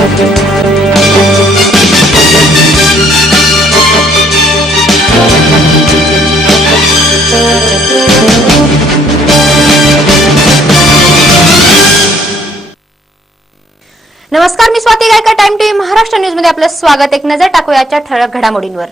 नमस्कार, मी Swati Gaikar. Time TV Maharashtra news मध्ये आपलं स्वागत. एक नजर टाकूयाच्या ठळक घडामोडींवर.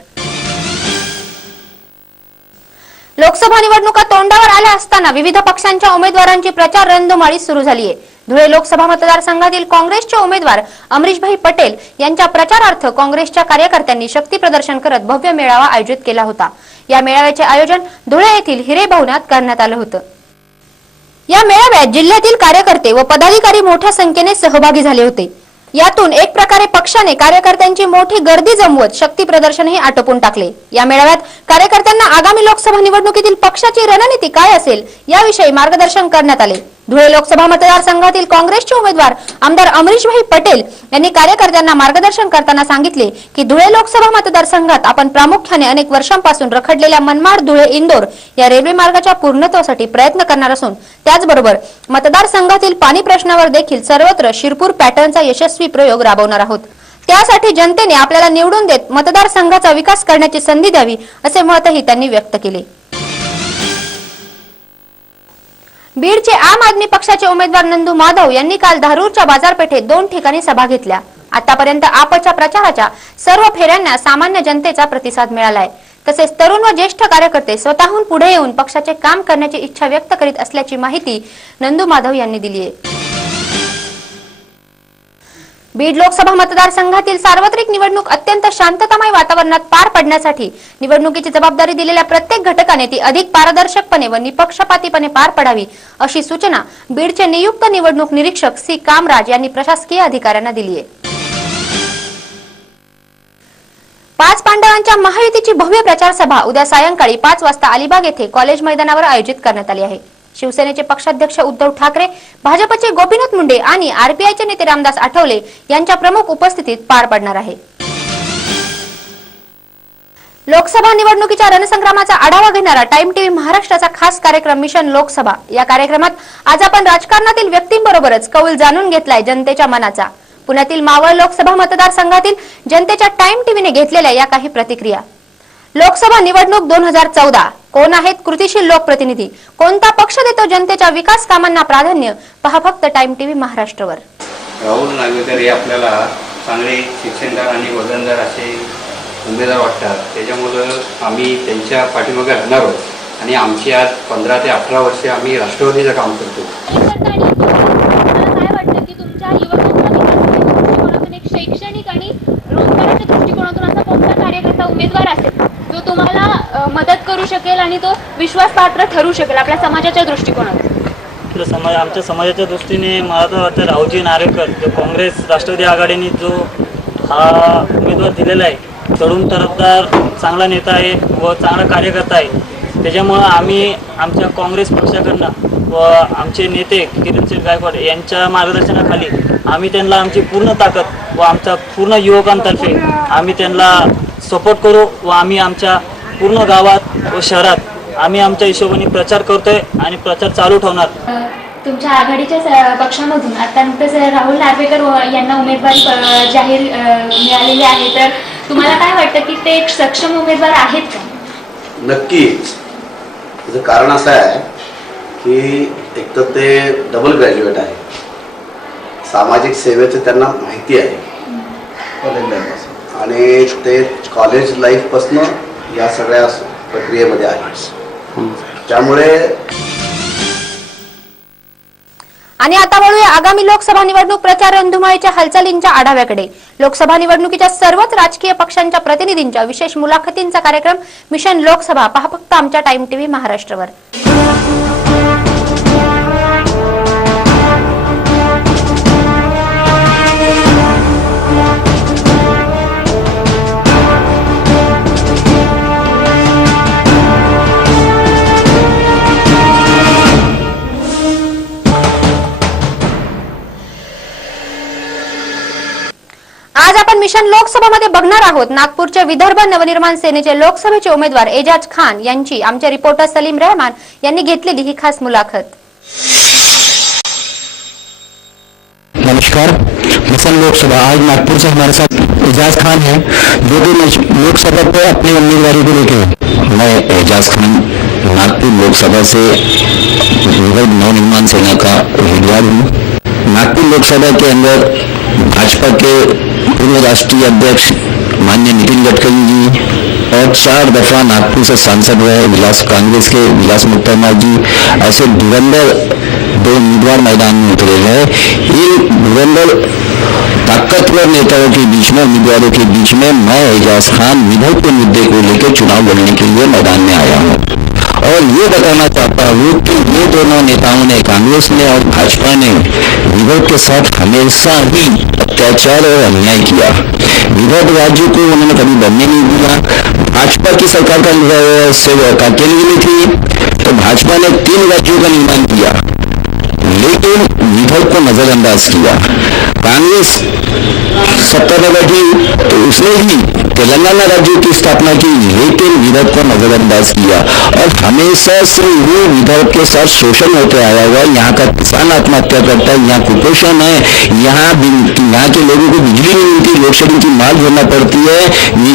लोकसभा निवडणुका तोंडावर आल्या असताना विविध पक्षांच्या उमेदवारांची प्रचार रणधुमाळी सुरू झाली आहे. धुळे लोकसभा मतदारसंघातील काँग्रेसचे उमेदवार अमरीशभाई पटेल यांच्या प्रचारार्थ काँग्रेसच्या कार्यकर्त्यांनी शक्ती प्रदर्शन करत भव्य मेळावा आयोजित केला होता. या मेळाव्याचे आयोजन धुळे येथील हिरे भवनात करण्यात आलं होतं. या मेळाव्यात जिल्ह्यातील कार्यकर्ते व पदाधिकारी मोठ्या संख्येने सहभागी झाले होते. यातून एक प्रकारे पक्षाने कार्यकर्त्यांची मोठी गर्दी जमवत शक्ती प्रदर्शनही आटोपून टाकले. या मेळाव्यात कार्यकर्त्यांना आगामी लोकसभा निवडणुकीतील पक्षाची रणनीती काय असेल याविषयी मार्गदर्शन करण्यात आले. धुळे लोकसभा मतदारसंघातील काँग्रेसचे उमेदवार आमदार अमरीशभाई पटेल यांनी कार्यकर्त्यांना मार्गदर्शन करताना सांगितले की धुळे लोकसभा मतदारसंघात आपण प्रामुख्याने अनेक वर्षांपासून रखडलेल्या मनमाड धुळे इंदोर या रेल्वे मार्गाच्या पूर्णत्वासाठी प्रयत्न करणार असून त्याचबरोबर मतदारसंघातील पाणी प्रश्नावर देखील सर्वत्र शिरपूर पॅटर्नचा यशस्वी प्रयोग राबवणार आहोत. त्यासाठी जनतेने आपल्याला निवडून देत मतदारसंघाचा विकास करण्याची संधी द्यावी असे मतही त्यांनी व्यक्त केले. बीडचे आम आदमी पक्षाचे उमेदवार नंदू माधव यांनी काल धारूरच्या बाजारपेठेत 2 ठिकाणी सभा घेतल्या. आतापर्यंत आपच्या प्रचाराच्या सर्व फेऱ्यांना सामान्य जनतेचा प्रतिसाद मिळालाय. तसेच तरुण व ज्येष्ठ कार्यकर्ते स्वतःहून पुढे येऊन पक्षाचे काम करण्याची इच्छा व्यक्त करीत असल्याची माहिती नंदू माधव यांनी दिली आहे. बीड लोकसभा मतदारसंघातील सार्वत्रिक निवडणूक अत्यंत शांततामय वातावरणात पार पडण्यासाठी निवडणुकीची जबाबदारी दिलेल्या प्रत्येक घटकाने ती अधिक पारदर्शकपणे व निपक्षपातीपणे पार पडावी अशी सूचना बीडचे नियुक्त निवडणूक निरीक्षक सी कामराज यांनी प्रशासकीय अधिकाऱ्यांना दिली आहे. 5 पांडवांच्या महायुतीची भव्य प्रचार सभा उद्या सायंकाळी 5 वाजता अलिबाग येथे कॉलेज मैदानावर आयोजित करण्यात आली आहे. शिवसेनेचे पक्षाध्यक्ष उद्धव ठाकरे, भाजपचे गोपीनाथ मुंडे आणि आरपीआयचे नेते रामदास आठवले यांच्या प्रमुख उपस्थितीत पार पडणार आहे. लोकसभा निवडणुकीच्या रणसंग्रामाचा आढावा घेणारा टाइम टीव्ही महाराष्ट्राचा खास कार्यक्रम मिशन लोकसभा. या कार्यक्रमात आज आपण राजकारणातील व्यक्तींबरोबरच कौल जाणून घेतलाय जनतेच्या मनाचा. पुण्यातील मावळ लोकसभा मतदारसंघातील जनतेच्या टाइम टीव्हीने घेतलेल्या या काही प्रतिक्रिया. लोकसभा निवडणूक 2014 कोण आहेत कृतिशील लोकप्रतिनिधी, कोणता पक्ष देतो जनतेच्या विकास कामांना प्राधान्य, पहा फक्त टाइम टीव्ही महाराष्ट्रवर. राहुल नागवेकर हे आपल्याला चांगले शिक्षणदार आणि वजनदार असे उमेदवार वाटतात. त्याच्यामुळं आम्ही त्यांच्या पाठीमागे राहणार आहोत आणि आमची आज 15 ते 18 वर्षे आम्ही राष्ट्रवादीचं काम करतो. काय वाटतं की तुमच्या युवकांना एक शैक्षणिक आणि रोजगाराच्या दृष्टिकोनातून असा कोणता कार्यकर्ता उमेदवार असेल जो तुम्हाला मदत करू शकेल आणि तो विश्वासपात्र ठरू शकेल आपल्या समाजाच्या दृष्टिकोनातून? आमच्या समाजाच्या दृष्टीने मला तर वाटतं रावजी नार्वेकर जो काँग्रेस राष्ट्रवादी आघाडीने जो हा उमेदवार दिलेला आहे, तरुण तरफदार चांगला नेता आहे व चांगला कार्यकर्ता आहे. त्याच्यामुळं आम्ही आमच्या काँग्रेस पक्षाकडनं व आमचे नेते किरणसिंग गायकवाड यांच्या मार्गदर्शनाखाली आम्ही त्यांना आमची पूर्ण ताकद व आमच्या पूर्ण युवकांतर्फे आम्ही त्यांना सपोर्ट करू व आम्ही आमच्या पूर्ण गावात व शहरात आम्ही आमच्या हिशोबाने प्रचार करतोय आणि प्रचार चालू ठेवणार. तुमच्या आघाडीच्या पक्षामधून आता नुकतेच राहुल नार्वेकर यांना उमेदवारी जाहीर मिळालेली आहे, तर तुम्हाला काय वाटतं की ते एक सक्षम उमेदवार आहेत का? नक्कीच. त्याचं कारण असं आहे की एक तर ते डबल ग्रॅज्युएट आहे, सामाजिक सेवेचं त्यांना माहिती आहे आणि ते कॉलेज लाईफपासून या सगळ्या प्रक्रियेमध्ये आहे. त्यामुळे आणि आता वळूया आगामी लोकसभा निवडणूक प्रचार रणधुमाळीच्या हालचालींच्या आढाव्याकडे. लोकसभा निवडणुकीच्या सर्वच राजकीय पक्षांच्या प्रतिनिधींच्या विशेष मुलाखतींचा कार्यक्रम मिशन लोकसभा पहा फक्त आमच्या टाइम टीव्ही महाराष्ट्रवर. आज आपण मिशन लोकसभामध्ये बघणार आहोत नागपूरचे विदर्भ नवनिर्माण सेनेचे लोकसभेचे उमेदवार एजाज खान यांची आमचे रिपोर्टर सलीम रहमान यांनी घेतलेली ही खास मुलाखत. नमस्कार, मिशन लोकसभा। आज नागपुर से हमारे साथ एजाज खान है जो कि लोकसभा पे अपनी उम्मीदवारी को लेकर। मैं एजाज खान नागपुर लोकसभा से नवनिर्माण सेना का उम्मीदवार हूँ। नागपुर लोकसभा के अंदर भाजपा के पूर्व राष्ट्रीय अध्यक्ष माननीय नितिन गडकरी जी और 4 दफा नागपुर से सांसद रहे कांग्रेस के विलास मुक्तामार जी, ऐसे धुरंधर 2 उम्मीदवार मैदान में उतरे हैं। इन धुरंधर ताकतवर नेताओं के बीच में, उम्मीदवारों के बीच में मैं एजाज खान विदर्भ के मुद्दे को लेकर चुनाव लड़ने के लिए मैदान में आया हूँ और ये बताना चाहता हूँ कि ये दोनों नेताओं ने, कांग्रेस ने और भाजपा ने, विदर्भ के साथ हमेशा ही अत्याचार और अन्याय किया। विदर्भ राज्य को उन्होंने कभी बनने नहीं दिया। भाजपा की सरकार का केंद्र में थी तो भाजपा ने 3 राज्यों का निर्माण किया लेकिन विदर्भ को नजरअंदाज किया। कांग्रेस सत्ता में बैठी तो उसने ही तेलंगाना राज्य की स्थापना की लेकिन विदर्भ को नजरअंदाज किया और हमेशा से वो विदर्भ के साथ शोषण होते आया हुआ। यहाँ का किसान आत्महत्या करता है, यहाँ कुपोषण है, यहाँ के लोगों को बिजली नहीं मिलती, लोड शेडिंग की मार भरना पड़ती है,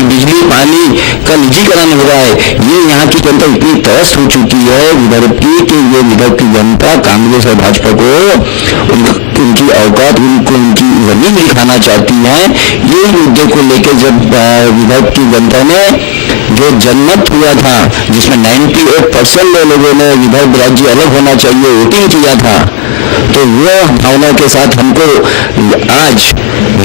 बिजली पानी का निजीकरण हो रहा है। ये यहाँ की जनता इतनी त्रस्त हो चुकी है विदर्भ की कि ये विदर्भ की जनता कांग्रेस और भाजपा को उनकी औकात, उनकी जमीन दिखाना चाहती है। ये मुद्दे को लेकर जब विदर्भ की जनता ने जो जनमत हुआ था जिसमें 98% लोगों ने विदर्भ राज्य अलग होना चाहिए वोटिंग किया था, तो वह भावना के साथ हमको आज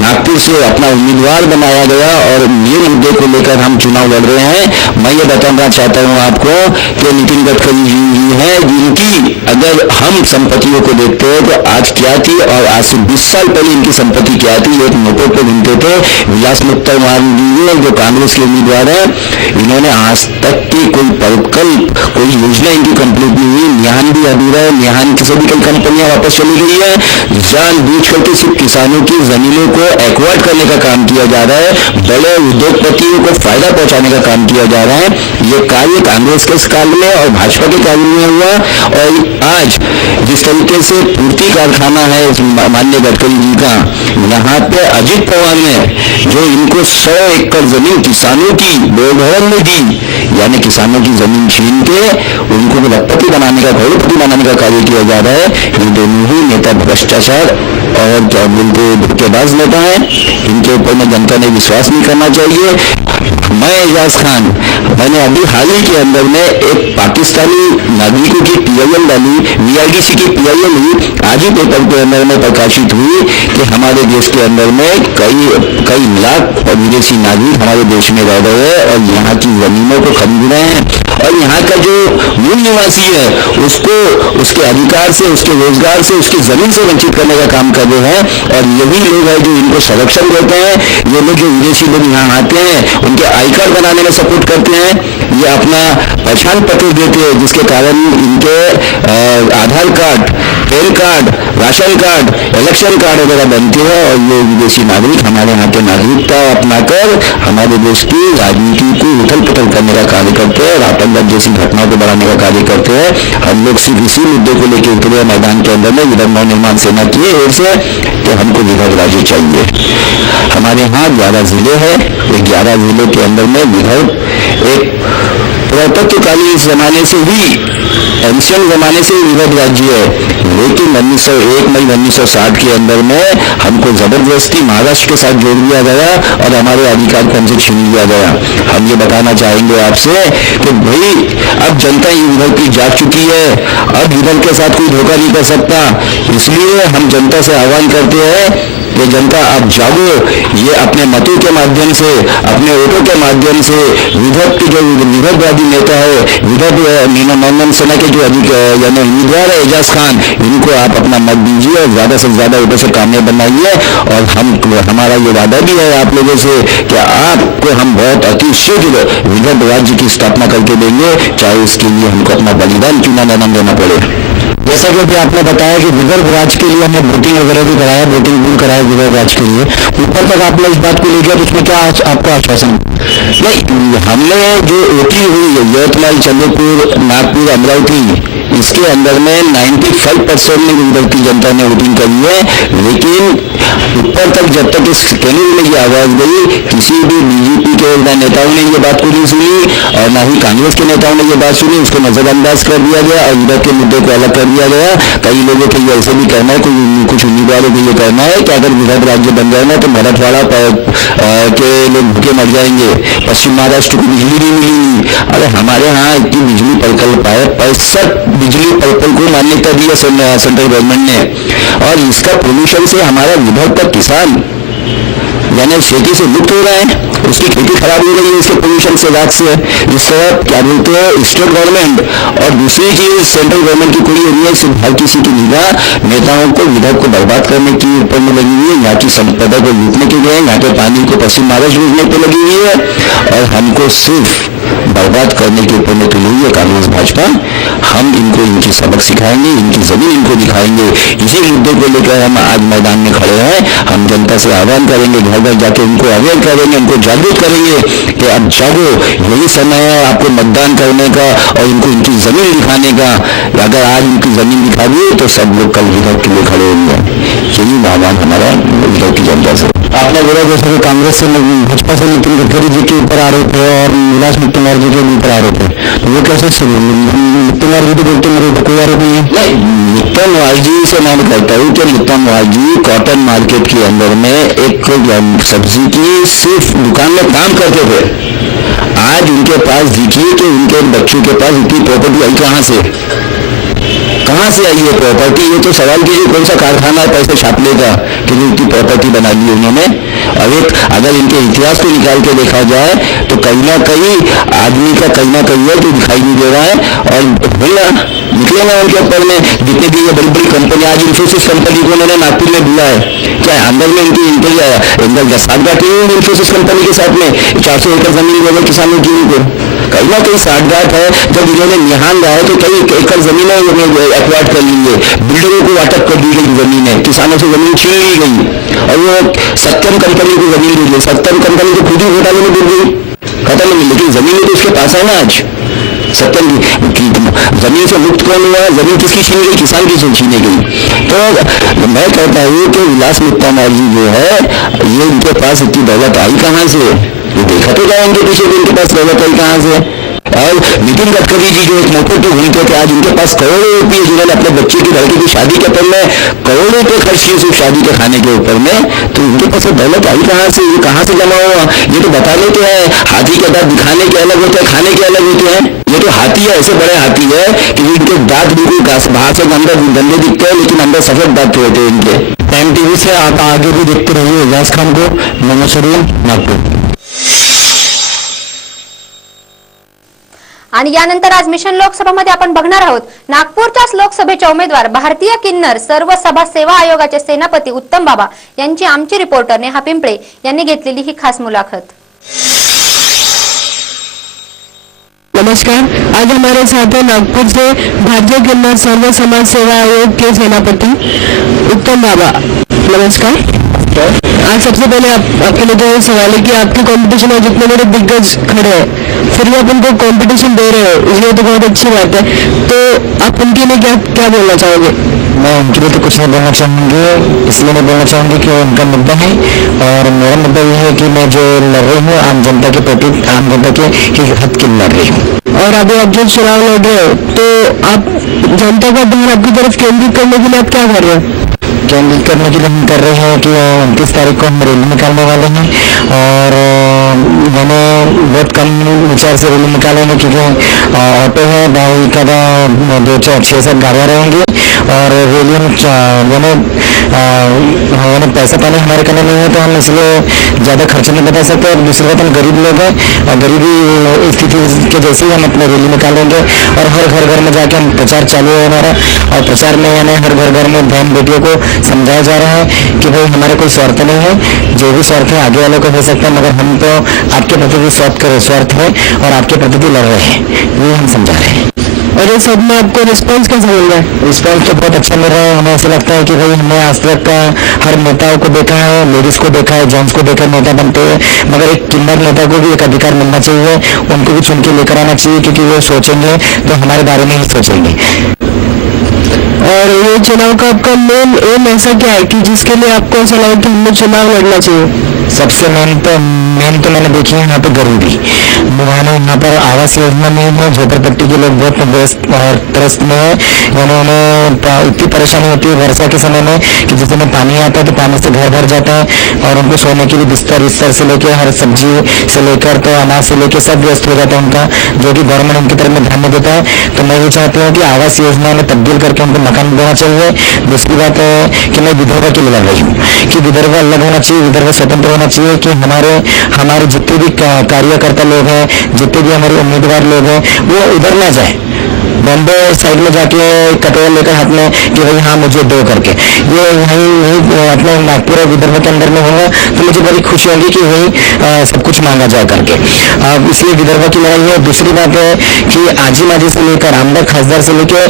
नागपुर से अपना उम्मीदवार बनाया गया और ये मुद्दे को लेकर हम चुनाव लड़ रहे हैं। मैं ये बताना चाहता हूँ आपको कि नितिन गडकरी जी हैं जिनकी अगर हम संपत्तियों को देखते हैं तो आज क्या थी और आज से 20 साल पहले इनकी संपत्ति क्या थी, एक नोटों पे गिनते थे। विलास मुक्तामार जी जो कांग्रेस के उम्मीदवार है, इन्होंने आज तक की कोई योजना इनकी कंप्लीट नहीं हुई। निहान भी अधूरा है, निहान की सभी कई कंपनियां वापस चली गई है। जानबूझ करके सिर्फ किसानों की जमीनों को एक्वायर्ड करने का काम किया जा रहा है, बड़े उद्योगपतियों को फायदा पहुंचाने का काम किया जा रहा है। ये कार्य कांग्रेस के काल में और भाजपा के काल में हुआ और आज जिस तरीके से पूर्ति कारखाना है माननीय गडकरी जी का, यहाँ पे अजित पवार ने जो इनको 100 एकड़ जमीन किसानों की बेघरन में दी, यानी किसानों की जमीन छीन के उनको लखपति बनाने का, करोड़पति बनाने का कार्य किया जा रहा है। ये दोनों ही नेता भ्रष्टाचार और क्या बोलते धोखेबाज नेता है, इनके ऊपर में जनता ने विश्वास नहीं करना चाहिए। मैं एजाज खान, मैंने अभी हाल ही के अंदर में एक पाकिस्तानी नागरिकों की PIL डाली, VIDC की PIL हुई, आज ही पेपर के अंदर में प्रकाशित हुई कि हमारे देश के अंदर में कई लाख विदेशी नागरिक हमारे देश में रह रहे हैं और यहाँ की जमीनों को खरीद रहे हैं और यहाँ का जो मूल निवासी है उसको उसके अधिकार से, उसके रोजगार से, उसकी जमीन से वंचित करने का काम कर रहे हैं। और यही लोग हैं जो इनको संरक्षण देते हैं। ये लोग जो विदेशी लोग यहाँ आते हैं उनके आई कार्ड बनाने में सपोर्ट करते हैं, ये अपना पहचान पत्र देते हैं जिसके कारण इनके Aadhaar card, PAN card, ration card, election card वगैरह बनते हैं और ये विदेशी नागरिक हमारे यहाँ के नागरिकता अपनाकर हमारे देश की राजनीति को उथल पुथल करने का कार्य करते हैं और आतंकवाद जैसी घटनाओं को बढ़ाने का कार्य करते हैं। हम लोग सिर्फ इसी मुद्दे को लेकर उतरे मैदान के अंदर में विदर्भ नवनिर्माण सेना की ओर से कि हमको विदर्भ राज्य चाहिए। हमारे यहाँ 11 जिले हैं, 11 जिलों के अंदर में विदर्भ एक पुरातत्वकालीन जमाने से ही, एंशियंट जमाने से विदर्भ राज्य है, लेकिन 1901 मई 1960 के अंदर में हमको जबरदस्ती महाराष्ट्र के साथ जोड़ दिया गया और हमारे अधिकार को हमसे छीन लिया गया। हम ये बताना चाहेंगे आपसे कि भाई अब जनता विदर्भ की जाग चुकी है, अब विदर्भ के साथ कोई धोखा नहीं कर सकता। इसलिए हम जनता से आह्वान करते हैं कि जनता आप जागो, ये अपने मतों के माध्यम से, अपने वोटों के माध्यम से विदर्भ के जो विदर्भवादी नेता है, विदर्भ नवनिर्माण सेना के जो यानी उम्मीदवार है एजाज खान, इनको आप अपना मत दीजिए और ज्यादा से ज्यादा वोटों से कामयाब बनाइए। और हमारा ये वादा भी है आप लोगों से कि आपको हम बहुत अति शीघ्र विदर्भ राज्य की स्थापना करके देंगे, चाहे इसके लिए हमको अपना बलिदान क्यों न देना पड़े। जैसा कि आपने बताया कि विदर्भ राज्य के लिए हमने वोटिंग वगैरह भी कराया, वोटिंग भी कराया विदर्भ राज्य के लिए, ऊपर तक आपने इस बात को लेकर उसमें क्या आपको आश्वासन? नहीं, हमने जो वोटिंग हुई है यवतमाल, चंद्रपुर, नागपुर, अमरावती, इसके अंदर में 95% में उधर की जनता ने वोटिंग करी है, लेकिन ऊपर तक जब तक इस कैंडिडेट में ये आवाज गई, किसी भी बीजेपी के नेताओं ने ये बात को नहीं सुनी और ना ही कांग्रेस के नेताओं ने ये बात सुनी, उसको नजरअंदाज कर दिया गया और इधर के मुद्दे को अलग कर दिया गया। कई लोगों को ये ऐसे भी कहना है, कुछ उम्मीदवारों को ये कहना है कि अगर विदर्भ राज्य बन जाए ना तो मराठवाड़ा के लोग भूखे मर जाएंगे, पश्चिम महाराष्ट्र को बिजली नहीं मिलेगी। अरे हमारे यहाँ इतनी बिजली प्रकल्प है, 65 बिजली प्रकल्प को मान्यता दी है सेंट्रल गवर्नमेंट ने, और इसका पोल्यूशन से हमारा विदर्भ का किसान यानी खेती से मुक्त हो रहा है, उसकी खेती खराब हो रही है इसके पोल्यूशन से, रात से। इस तरह क्या बोलते हैं स्टेट गवर्नमेंट और दूसरी चीज सेंट्रल गवर्नमेंट की कोई एरिया से हर किसी की निगाह नेताओं को विदर्भ को बर्बाद करने की ऊपर में लगी हुई है, यहाँ की संपदा को लूटने के लिए, यहाँ के पानी को पश्चिम महाराष्ट्र भेजने पर लगी हुई है और हमको सिर्फ बर्बाद करने के ऊपर में तुली हुई है कांग्रेस भाजपा। हम इनको इनकी सबक सिखाएंगे, इनकी जमीन इनको दिखाएंगे। इसी मुद्दे को लेकर हम आज मैदान में खड़े हैं। हम जनता से आह्वान करेंगे, घर घर जाके उनको अवेयर करेंगे, उनको जागरूक करेंगे कि अब जागो, यही समय है आपको मतदान करने का और इनको इनकी जमीन दिखाने का। अगर आज इनकी जमीन दिखा दी तो सब लोग कल विदर्भ के लिए खड़े होंगे। यही आह्वान हमारा विदर्भ की जनता से। आपने बोला जैसे कि कांग्रेस से भाजपा से नितिन गडकरी जी के ऊपर आरोप है और विलास मुत्तुमार जी के ऊपर आरोप है, तो वो कैसे मुत्तुमार जी तो बोलते मेरे ऊपर कोई आरोप नहीं है। मुत्तुमार जी से मैं कहता हूँ कि मुत्तुमार जी कॉटन मार्केट के अंदर में एक सब्जी की सिर्फ दुकान में काम करते थे। आज उनके पास देखिए कि उनके बच्चों के पास इतनी प्रॉपर्टी आई कहाँ से आई है प्रॉपर्टी। ये तो सवाल कीजिए कौन सा कारखाना है पैसे छापने का कि जो इतनी प्रॉपर्टी बना ली उन्होंने। और एक अगर इनके इतिहास को निकाल के देखा जाए तो कहीं ना कहीं आदमी का कहीं ना कहीं है तो दिखाई नहीं दे रहा है और निकलेगा उनके ऊपर में जितने भी ये बड़ी बड़ी कंपनी, आज इंफोसिस कंपनी को उन्होंने नागपुर में बुला है, क्या अंदर में इनकी इंटर साठगांठ हुई इंफोसिस कंपनी के साथ में 400 एकड़ जमीन देगा किसानों की उनको, कहीं ना कहीं साठगांठ है। जब इन्होंने निहान रहा है तो कई एकड़ जमीन एक्वायर्ड कर ली है, बिल्डरों को वाटप कर दी गई जमीन है, किसानों से जमीन छीन ली गई और वो सत्यम कंपनी को जमीन दी गई। सत्यम कंपनी तो खुद ही घोटाले में डूब गई, खत्म नहीं, लेकिन जमीन तो उसके पास है ना। आज सत्यम की जमीन से मुक्त कौन हुआ, जमीन किसकी छीनी गई, किसान की छीनी गई। तो मैं कहता हूँ कि विलास मुत्तुमार जी जो है ये इनके पास इतनी दौलत आई कहाँ से, ये देखा तो जाएंगे पीछे भी इनके पास दौलत आई कहाँ से। और नितिन गडकरी जी जो एक मोटर पे घूमते थे, आज उनके पास करोड़ों रुपये, जिन्होंने अपने बच्चे की लड़की की शादी के ऊपर में करोड़ों रुपये खर्च किए सिर्फ शादी के खाने के ऊपर में, तो उनके पास दौलत आई कहाँ से, ये कहाँ से जमा हुआ। ये तो बता लेते हैं हाथी के दांत दिखाने के अलग होते हैं, खाने के अलग होते हैं। ये तो हाथी है, ऐसे बड़े हाथी है कि इनके दांत बिल्कुल बाहर से अंदर गंदे दिखते हैं लेकिन अंदर सफेद दांत होते हैं इनके। टाइम टीवी से आप आगे भी देखते रहिए एजाज खान को। नमस्कार नागपुर। आणि यानंतर आज मिशन लोकसभामध्ये आपण बघणार आहोत नागपूरच्याच लोकसभेच्या उमेदवार भारतीय किन्नर सर्व सभा सेवा आयोगाचे सेनापती उत्तम बाबा यांची आमची रिपोर्टर नेहा पिंपळे यांनी घेतलेली ही खास मुलाखत। नमस्कार, आज हमारे साथ है नागपुर से भारतीय किन्नर सर्व समाज सेवा आयोग के सेनापति उत्तम बाबा। नमस्कार। आज सबसे पहले आपके लिए तो ये सवाल है कि आपके कंपटीशन में जितने बड़े दिग्गज खड़े हैं फिर भी आप उनको कंपटीशन दे रहे हो, इसलिए तो बहुत अच्छी बात है। तो आप उनके लिए क्या क्या बोलना चाहोगे? मैं उनके लिए तो कुछ नहीं बोलना चाहूँगी, इसलिए मैं बोलना चाहूँगी कि वो उनका मुद्दा है और मेरा मुद्दा ये है कि मैं जो लड़ रही हूँ आम जनता के प्रति, आम जनता के हित के लड़ रही हूँ। और अभी आप जो चुनाव लड़ रहे हो तो आप जनता का ध्यान आपकी तरफ केंद्रित करने के लिए आप क्या कर रहे हो? केंद्रित करने के लिए हम कर रहे हैं कि 29 तारीख को हम रैली निकालने वाले हैं और मैंने बहुत कम विचार से रैली निकालेंगे क्योंकि ऑटो है, बाइक का 2-6-7 गाड़ियाँ रहेंगी और रैली मैंने पैसा पानी हमारे करने नहीं है तो हम इसलिए ज़्यादा खर्च नहीं बता सकते। और दूसरी बात हम गरीब लोग हैं और गरीबी स्थिति के जैसे ही हम अपने रैली निकालेंगे और हर घर में जाके हम प्रचार चालू है हमारा। और प्रचार में यानी हर घर में बहन बेटियों को समझाया जा रहा है कि भाई हमारे कोई स्वार्थ नहीं है, जो भी स्वार्थ है आगे वालों को हो सकता है मगर हम तो आपके प्रति भी स्वार्थ है और आपके प्रति भी लड़ रहे हैं, ये हम समझा रहे हैं। और ये सब में आपको रिस्पॉन्स कैसा मिल रहा है? रिस्पॉन्स तो बहुत अच्छा मिल रहा है। हमें ऐसा लगता है कि भाई हमने आज तक हर नेताओं को देखा है, लेडीज को देखा है, जेंट्स को देखा है नेता बनते हुए, मगर एक किन्नर नेता को भी एक अधिकार मिलना चाहिए, उनको भी चुन के लेकर आना चाहिए, क्योंकि वो सोचेंगे तो हमारे बारे में ही सोचेंगे। और ये चुनाव का आपका मेन एम ऐसा क्या है कि जिसके लिए आपको ऐसा लगा कि हमें चुनाव लड़ना चाहिए? सबसे मेन तो मैंने देखी है यहाँ पे गरीबी। यहाँ पर आवास योजना में है, झोपड़पट्टी के लोग बहुत व्यस्त और त्रस्त में है। उन्हें इतनी परेशानी होती है वर्षा के समय में कि जिस समय पानी आता है तो पानी से घर भर जाता है और उनको सोने के लिए बिस्तर से लेकर हर सब्जी से लेकर तो अनाज से लेकर सब व्यस्त हो जाता है उनका, जो कि गवर्नमेंट उनकी तरफ में ध्यान नहीं देता है। तो मैं ये चाहती हूँ कि आवास योजना में तब्दील करके उनको मकान देना चाहिए। दूसरी बात है कि मैं विधवा के लिए लड़ रही हूँ कि विधवा अलग होना चाहिए, विधवा स्वतंत्र होना चाहिए, कि हमारे जितने भी कार्यकर्ता लोग हैं, जितने भी हमारे उम्मीदवार लोग हैं, वो उधर ना जाए बॉम्बे साइड में जाके कटोरा लेकर हाथ में कि भाई हाँ मुझे दो करके। ये वहीं अपने नागपुर और विदर्भ के अंदर में होगा तो मुझे बड़ी खुशी होगी कि वहीं सब कुछ मांगा जाए करके। इसलिए विदर्भ की लड़ाई है। दूसरी बात है कि आजी माजी से लेकर आमदार खासदार से लेकर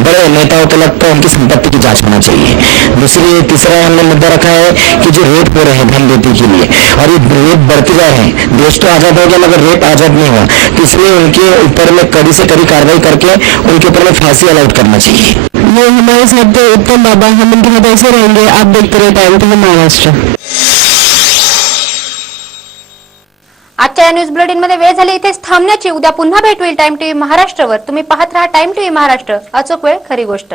बड़े नेताओं तक तो उनकी संपत्ति की जांच होना चाहिए। तीसरा हमने मुद्दा रखा है कि जो रेप हो रहे हैं धन देती के लिए, और ये रेप बढ़ते जा रहे हैं। देश तो आजाद हो गया मगर रेप आजाद नहीं हुआ, तो इसलिए उनके ऊपर में कड़ी से कड़ी कार्रवाई करके उनके ऊपर में फांसी अलाउड करना चाहिए। ये हमारे साथ उत्तम बाबा, हम उनके साथ ऐसे रहेंगे। आप देखते रहे टाइम टीव्ही महाराष्ट्र। आजच्या या न्यूज बुलेटिन मध्ये वेळ झाली इथेच थांबण्याची। उद्या पुन्हा भेट होईल टाइम टीव्ही महाराष्ट्रावर। तुम्ही पाहत राहा टाइम टीव्ही महाराष्ट्र, अचूक वेळ खरी गोष्ट।